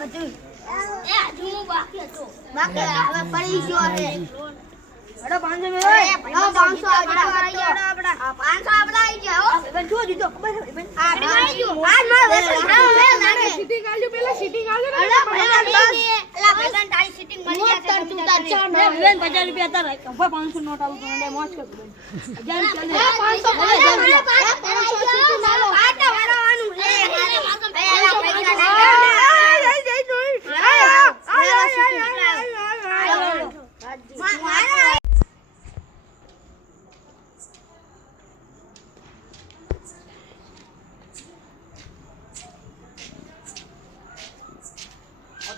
બધું એ હજુ બાકી હતો બાકી હવે પડી ગયો છે અરે 500 મેળો 500 આપડા 500 આપડા આવી ગયા હો બેન જો દીધો ખબર છે બેન આ આવી ગયો આજ મારે વેસલ સીટિંગ આલ્યો પેલા સીટિંગ આલ્યો અલા બેન તારી સીટિંગ મળી ગયા તું તાર બેન 50 રૂપિયા તાર 500 નોટ આવું તો લે મોજ કર બેન 1000 ચાલે 500 સીટિંગ આલો આટા વાળવાનું લે પેલા પૈસા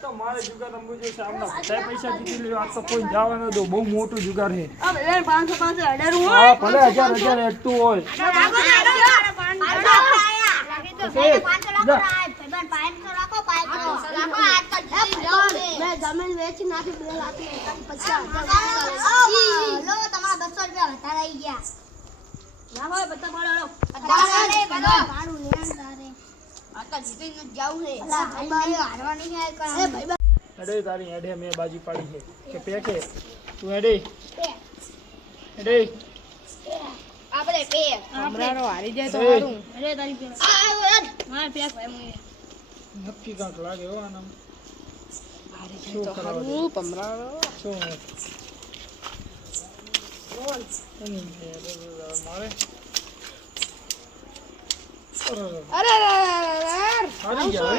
તો મારે જુગાર રમવું જોઈએ સામના બધા પૈસા જીતી લ્યો આ તો કોઈ જવા ન દો બહુ મોટું જુગાર છે હવે 500 અડારું હોય હા ભલે 1000 એટલું હોય જમીન વેચી નાખી 2 લાખ પછી લો તમારા 200 રૂપિયા વધારે આવી ગયા ના ભાઈ બધા પાડો ભાડું લેણ તારે આતા જીતીને જાવ છે હારવા નહીં આય કર અડે તારી એડે મે બાજી પાડી છે કે પેકે તું એડે એડે આપણે પે અમરાનો હારી જાય તો હારું અરે તારી પે માર પે ભાઈ મને નક્કી કાંક લાગે હો આનામ હારી જાય તો હારું પમરાનો શું બોલ મારે અરે હારી ગયો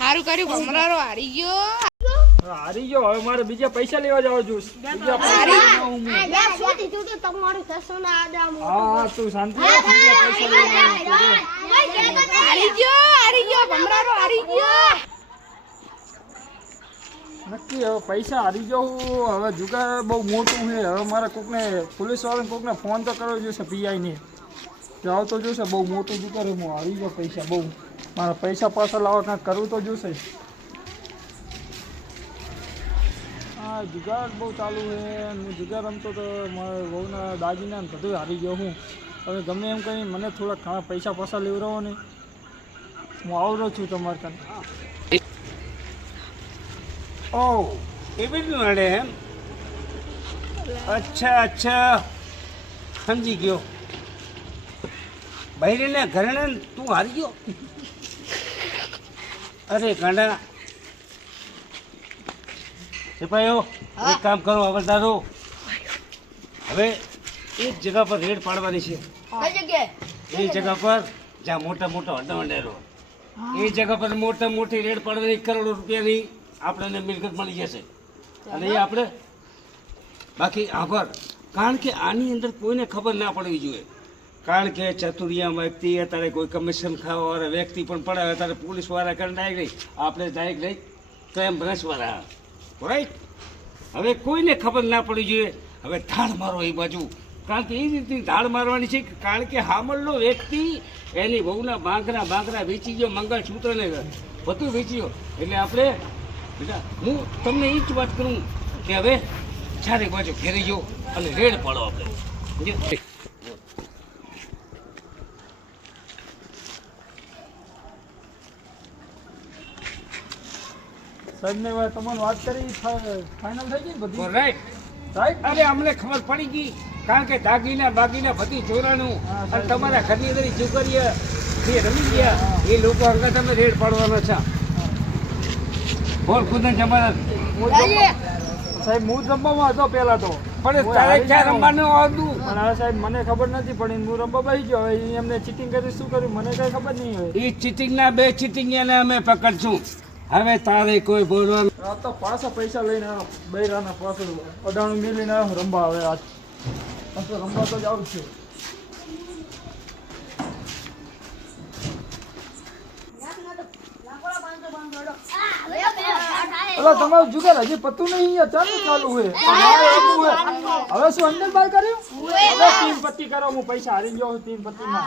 હારું કર્યું પમરાનો હારી ગયો હારી ગયો હવે મારે બીજા પૈસા લેવા જાવ છું બીજા તમારું થશે ના આદામ હા તું શાંતિ રાખ બીજા પૈસા લેવા હારી ગયો પમરાનો હારી ગયો નક્કી હવે પૈસા હારી જાઉં હવે જુગાર બહુ મોટું છે હવે મારે કોકને પોલીસ વાળાને કોકને ફોન તો કરવો જોઈશે પીઆઈને જાવ તો જોશે બહુ મોટું જુગાર હું હારી જાઉં પૈસા બહુ મારા પૈસા પાછા લાવવા કાંઈક કરવું તો જોશે હા જુગાર બહુ ચાલુ છે હું જુગાર રમતો તો મારા બહુના દાગીના ને બધું હારી ગયો હું હવે ગમે એમ કરીને મને થોડા ઘણા પૈસા પાછા લેવડાવો ને હું આવરો છું તમારે કાન ઓહ એ બધું નડે એમ અચ્છા સમજી ગયો બહેરીને ઘરણે તું હારી ગયો અરે ગાંડા સિપાહીઓ એક કામ કરો હવલદારો હવે એક જગ્યા પર રેડ પાડવાની છે કઈ જગ્યાએ એ જગ્યા પર જ્યાં મોટા મોટા અડ્ડો એ જગ્યા પર મોટા મોટી રેડ પાડવાની કરોડો રૂપિયાની આપણને મિલકત મળી જશે અને એ આપણે બાકી આભાર કારણ કે આની અંદર કોઈને ખબર ના પડવી જોઈએ કારણ કે ચતુરિયા વ્યક્તિ અત્યારે કોઈ કમિશન ખાવાવાળા વ્યક્તિ પણ પડાવે અત્યારે પોલીસવાળા કરીને ડાયરેક્ટ આપણે ડાયરેક્ટ લઈ ક્રાઇમ બ્રાન્ચવાળા રાઈટ હવે કોઈને ખબર ના પડવી જોઈએ હવે ધાડ મારો એ બાજુ કારણ કે એ રીતની ધાડ મારવાની છે કારણ કે હામલનો વ્યક્તિ એની વહુના બાંગરા વેચી ગયો મંગળસૂત્રને બધું વેચી ગયો એટલે આપણે બેટા હું તમને એ જ વાત કરું કે હવે ચારે બાજુ ઘેરી ગયો અને રેડ પાડો આપણે સાહેબને વાત તમારી વાત કરી ફાઇનલ થઈ ગઈ બધી રાઈટ રાઈટ અરે અમને ખબર પડી ગઈ કારણ કે બાગીના બધી ચોરાનું અને તમારા ઘરની અંદર છોકરીઓ જે રમી ગયા એ લોકો અંગા તમે રેડ પાડવાના છે બોલ ખુદ જમાનત સાહેબ હું જ રમવામાં હતો પહેલા તો પણ તારે ક્યાં રમવાનું આવતું પણ હવે સાહેબ મને ખબર નથી પડી હું રમવા બેસી ગયો હવે એમને ચીટિંગ કરી શું કર્યું મને કઈ ખબર નહીં હોય એ ચીટિંગના 2 ચીટિંગિયાને અમે પકડશું હવે તારે કોઈ બોલવાનું આ તો પાછા પૈસા લઈને આવ્યો બૈરાના પાછળ અડાણું મિલીને આવ્યો રમવા હવે આજ પાછો રમવા તો જ આવું છે અલા તમારું જુગાર હજી પતું નહીં ચાલુ છે હવે શું અંદર બહાર કર્યું હવે 3 પત્તી કરો હું પૈસા હારી ગયો 3 પત્તીમાં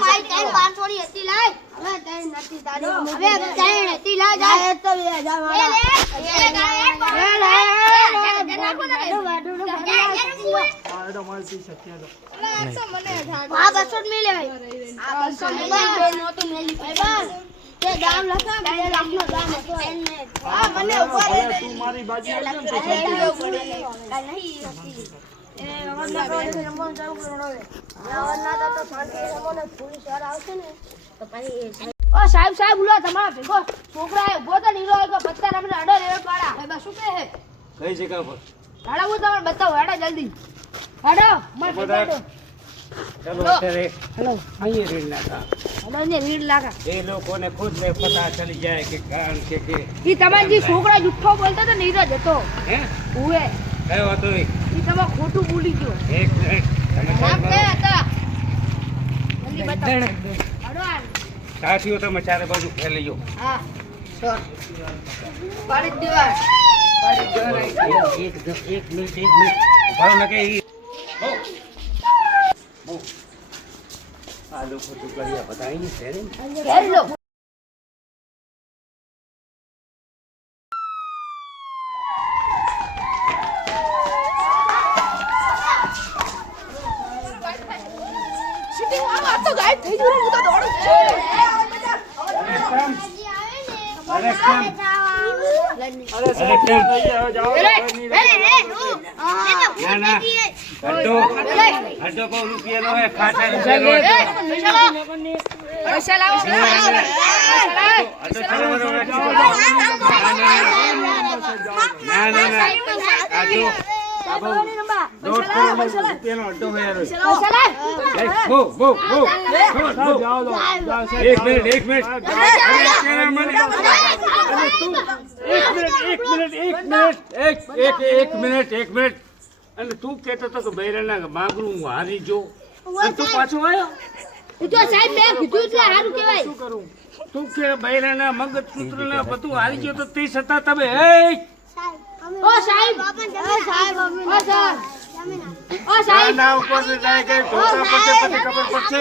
મારી 500 ની હતી લાય હવે તઈ નથી તારી હવે તઈ હતી લાય જાય તો 2000 વાળા આ 200 મિલે આ 200 મિલે નોતું મેલી દામ લખા 2 લાખનો દામ હતો હા મને ઉપર હવે તું મારી બાજુ આવી જા ને તો શાંતિ રહે. ઓ સાહેબ સાહેબ બોલો તમારા ભેગો છોકરા ઉભો તો નીરો કે પત્તા રમને અડો રેડ પાડા સાહેબ શું કહે હે કઈ જગ્યા પર હાડો હું તમને બતાવું હાડો જલ્દી હાડો માર બધા- હાડો ચલો અત્યારે હેલો અહીં રેડ નાખા હાડો ને રીડ લાગા એ લોકોને ખુદ ને પતા ચડી જાય કે કારણ છે કે ઈ તમાર જે છોકરા જુઠ્ઠો બોલતા તો નીરજ હતો હે ઉએ કયો હતો એ? ઈ તમે ખોટું બોલી ગયો એક મિનિટ તમે નામ સાહેબ કયા હતા જલ્દી બતાવો હાડો આ સાથીઓ તમે ચારે બાજુ ફેલી જાઓ. હા સર પાડી દીવા એક મિનિટ ઉભારો ન કે ઈ. બહુ. બહુ. આ લોકો તો કર્યા બધા અહીં છે ને. ઘેર લો અરે કેમ? અરે સાહેબ કેમ? થઈ ગયા, હવે જાઓ, હવે નહીં રહે. ના ના અડધો બહુ રૂપિયાનો હોય ખાટા રૂપિયાનો હોય તો. પૈસા લાવો અડધો ચલાવવાનો હોય તો. ના ના ના આ જો આ બહુ 1.5 કરોડનો રૂપિયાનો અડધો હોય યાર. બહુ બહુ બહુ સાહેબ જાઓ તો. જાઓ સાહેબ, એક મિનિટ એક મિનિટ અરે અત્યારે મને અરે તું એક મિનિટ અને તું કહેતો હતો કે બૈરાના માગરું હું હારી જો અને તું પાછો આવ્યો ઈ તો સાહેબ મેં કીધું છે હારું કહેવાય શું કરું? તું કે બૈરાના મગજ સૂત્રના બધું હારી ગયો તો તે છતાં તમે એ ઓ સાહેબ ઓ સાહેબ ઓ સાહેબ ઓ સાહેબ ના ઉપર થી જાય કે ધોકા પડશે પછી ખબર પડશે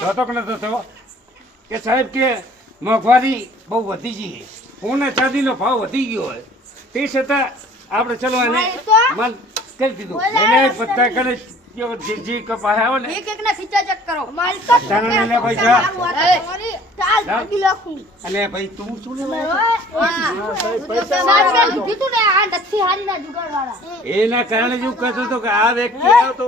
જોતો કે નતો થયો કે સાહેબ કે મોંઘવારી બહુ વધી ગઈ છે સોના ચાંદીનો ભાવ વધી ગયો હોય તે છતાં આપણે ચલો એને મન કરી દીધું એને બધા કરે જે કપાય આવે ને એક ના ખીચા ચેક કરો મારી તો ચાલો ને પૈસા ચાલ ભાગી લખું અને ભાઈ તું શું લેવા સાહેબ મેં કીધું ને આ નથી હારી ના જુગાડવાળા એના કારણે જ હું કહેતો હતો કે આ વ્યક્તિ આવતો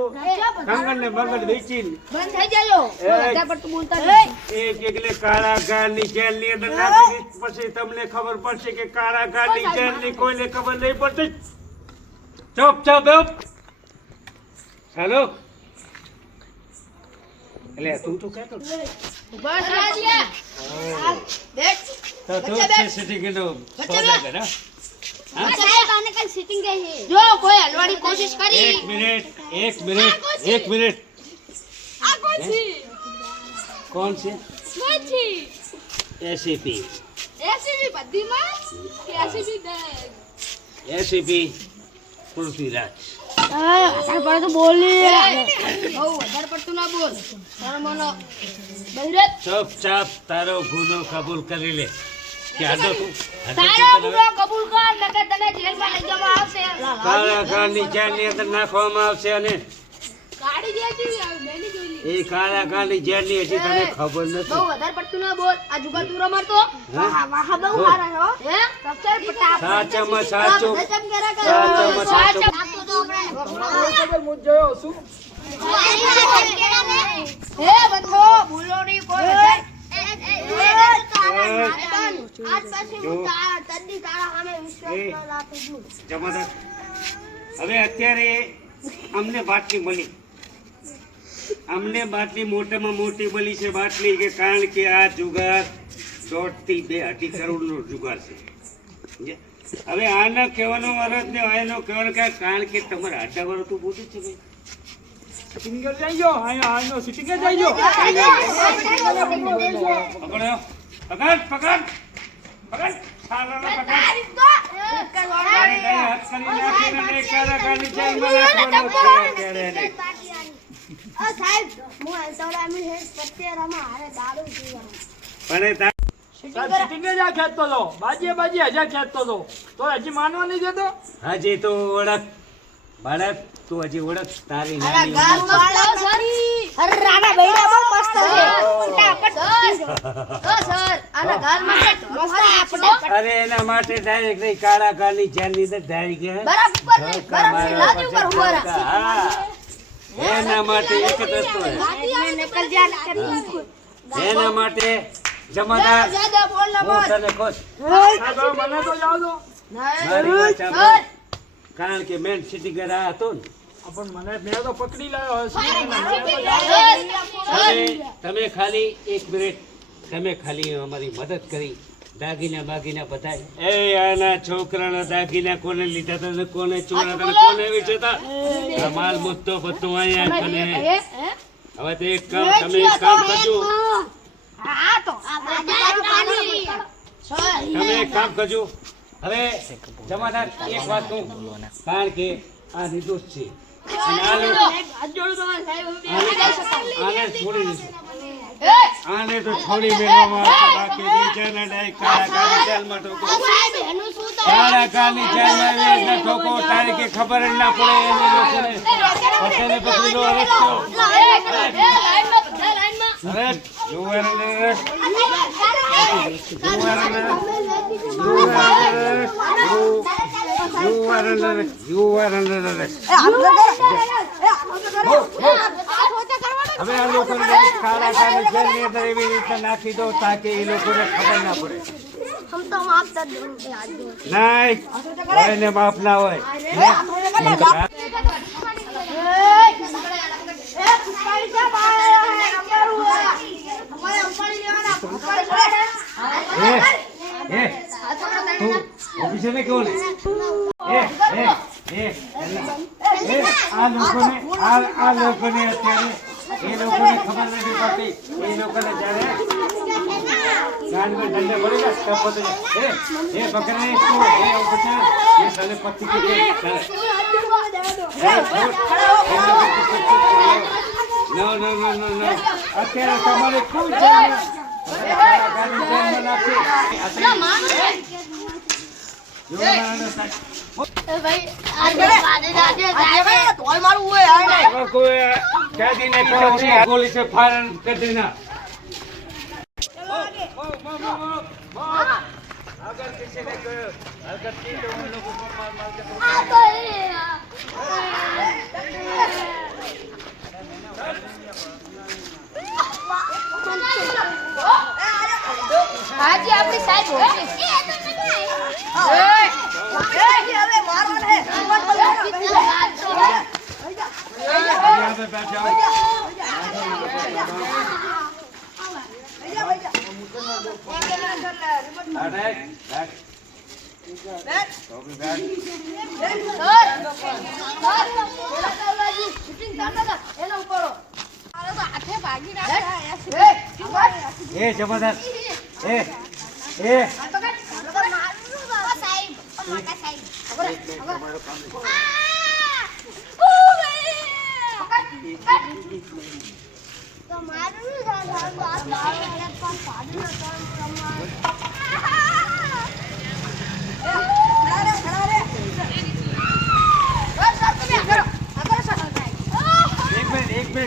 કંગન ને મગજ વેચીને બંધ થઈ જાયો એ. બધા પર તું બોલતા નહીં એક એકલે કાળા ગાળની જેલની અંદર નાખી પછી તમને ખબર પડશે કે કાળા ગાળની જેલની કોઈને ખબર નહીં પડતી ચૂપ ચૂપ ચૂપ હેલો એટલે તું તો કહેતો બસ રાજીયા બેઠ તો તું છે સિટીનો સોદાગર હા? સાહેબ આને કઈ સીટિંગ ગઈ છે જો કોઈ હલવાની કોશિશ કરી એક મિનિટ આ કોણ છે કોણ છે કોણ છે એસીપી એસીબી બધીમાં કે એસીબી એસીપી પૃથ્વીરાજ વધારે પડતું બોલી બહુ વધારે પડતું ના બોલ તારો મનો બૈરત ચૂપચાપ તારો ગુનો કબૂલ કરી લે કે આડો તું તારો ગુનો કબૂલ કર નકર તને જેલમાં લઈ જવામાં આવશે કાળા ગાળની જેલની અંદર નાખવામાં આવશે અને ગાડી જેવી મેની જોઈ એ કાળા ગાળની જેલની હજી તને ખબર બહુ નથી વધારે પડતું ના બોલ આ જુગાર તું રમાડતો હા? વાહ બહુ હારા છો હે સબસે પટાપ સાચામાં સાચું સાચામાં સાચું ખબર મુજ જોયો શું? હે બંધો બોલો નહીં કોઈ વધારે જમાદાર હવે અત્યારે અમને બાટલી મળી અમને બાટલી મોટામાં મોટી મળી છે બાટલી કે કારણ કે આ જુગાર 1.5 થી 2.5 કરોડનો જુગાર છે સમજ્યા? હવે આના કહેવાનો અર્થ ને એનો કહેવાનો કે કારણ કે તમારા આડા વાળો તો બોલું છે ભાઈ સિંગર જઈજો અહીંયા સિટિંગ જઈજો પકડો પકડ પકડ પકડ સાલાના પકડ તારે કઈ હાથ કરી નાખીને ને કાળા ગાળની જેલમાં નાખવાનો છે અત્યારે એને. પણ એ તારે સિટિંગ જ આ ખેંચતો હતો બાજીએ હજાર ખેંચતો હતો તો હજી માનવા નહીં દેતો હજી તો ઓળખ બાળક તું હજી ઓળખ તારી નાની ઉંમર છે. રાણા સર આના ઘરમાં મસ્ત અરે એના માટે ડાયરેક્ટ નહીં કાળા કાળની જેલની અંદર ડાયરેક્ટ ગયા બરાબર લાદી ઉપર ઉભા રહો હા એના માટે એક જ રસ્તો છે निकल जा कर એના માટે જમાદાર ज्यादा बोलना હું मत તને કહું સાહેબ, મને તો જાવ દો. મારી વાત સાંભળ. કારણ કે મેન સિટી ઘર આ હતો ને પણ મેં તો પકડી લાવ્યો હવે સિટીને મને તો જાવ દો. તમે ખાલી 1 મિનિટ તમે ખાલી અમારી મદદ કરી દાગીના બાગીના બધાય એ આના છોકરાના દાગીના કોને લીધા હતા ને કોને ચોરા હતા ને કોને વેચ્યા હતા આ માલ મુદ્દો બધું અહીંયા કને હવે તો એક કામ તમે એક કામ કરજો हां तो તમે એક કામ કરજો હવે જમાદાર એક વાત કહું કારણ કે આ નિર્દોષ છે અને આ લોકો આને છોડી દીધું આને તો છોડી મેળવવામાં આવશે બાકી બીજાને ડાયરેક્ટ કાળા જેલમાં ઠોકો કાળા કાળની જેલમાં એવી રીતના ઠોકો તારીખે ખબર જ ના પડે એને લોકોને પટેલે પકડી લો અરેસ્ટ કરો અરેસ્ટ જુવારને અરેસ્ટ હવે આ લોકોને કાળા કાળની જેલની અંદર એવી રીતે નાખી દો તાકે એ લોકોને ખબર ના પડે हम तो माफ कर देंगे आज નહીં હોય ને માફ ના હોય તું ઓફિસે ને કેવું ને આ લોકોને અત્યારે એ લોકોને ખબર નથી પડતી એ લોકોને જ્યારે કાન में डंडे पड़ेगा तब पता ए पकड़ने इसको ए बच्चा ये साले पत्ती के no no no no no અત્યારે તમારે કોઈ જેલ भाई तोल मारू हुए यार कोई कैदी ने गोली से फायर कर देना अगर किसी ने हरकत की तो उन लोगों को मार मार के हाजी आपकी साइड हो अबे मारवन है यहाँ पे बैठ जाओ ए जबरदस्त ए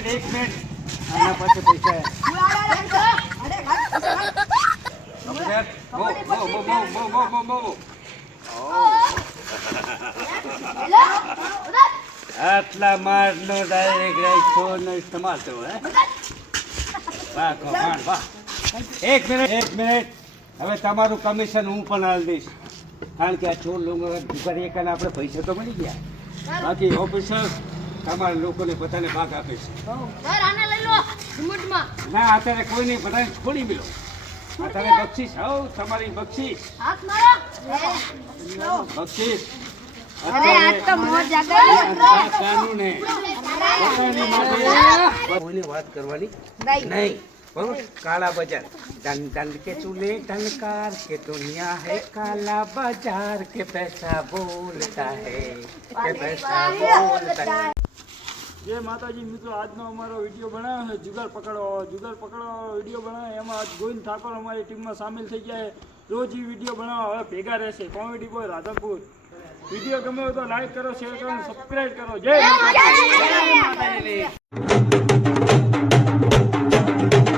एक मिनट आना पाछे पैसा है આટલા મારનો ડાયરેક્ટ રાઈફોનનો ઇસ્તેમાલ થયો હે વાહ કમાન વાહ એક મિનિટ હવે તમારું કમિશન હું પણ આલી દઈશ કારણ કે આ ચોર લોકો કરીએ કાને આપણે પૈસા તો મળી ગયા બાકી ઓફિસર તમારા લોકોને બધાને ભાગ આપે છે સર આને લઈ લો રિમોટમાં ના અત્યારે કોઈ નહીં બધાને છોડી મિલો અત્યારે બક્ષીસ હો તમારી બક્ષીસ હાથ મારો બક્ષીસ અરે આજ તો મોજ આ ગઈ કાનૂન હે પોતાની માટે કોઈની વાત કરવાની નહીં બરોબર કાલા બજાર દન દન के चूल्हे टनकार के दुनिया है काला बाजार के पैसा बोलता है के पैसा बोलता है જય માતાજી મિત્રો, આજનો અમારો વિડીયો બનાવ્યો છે જુગાર પકડો વિડીયો બનાવ્યો. એમાં આજ ગોવિંદ ઠાકોર અમારી ટીમમાં સામેલ થઈ ગયા છે. રોજ એ વિડીયો બનાવવા હવે ભેગા રહેશે. Comedy boy Radhanpur. વિડીયો ગમે હોય તો લાઈક કરો, શેર કરો, સબસ્ક્રાઈબ કરો. જય માતાજી.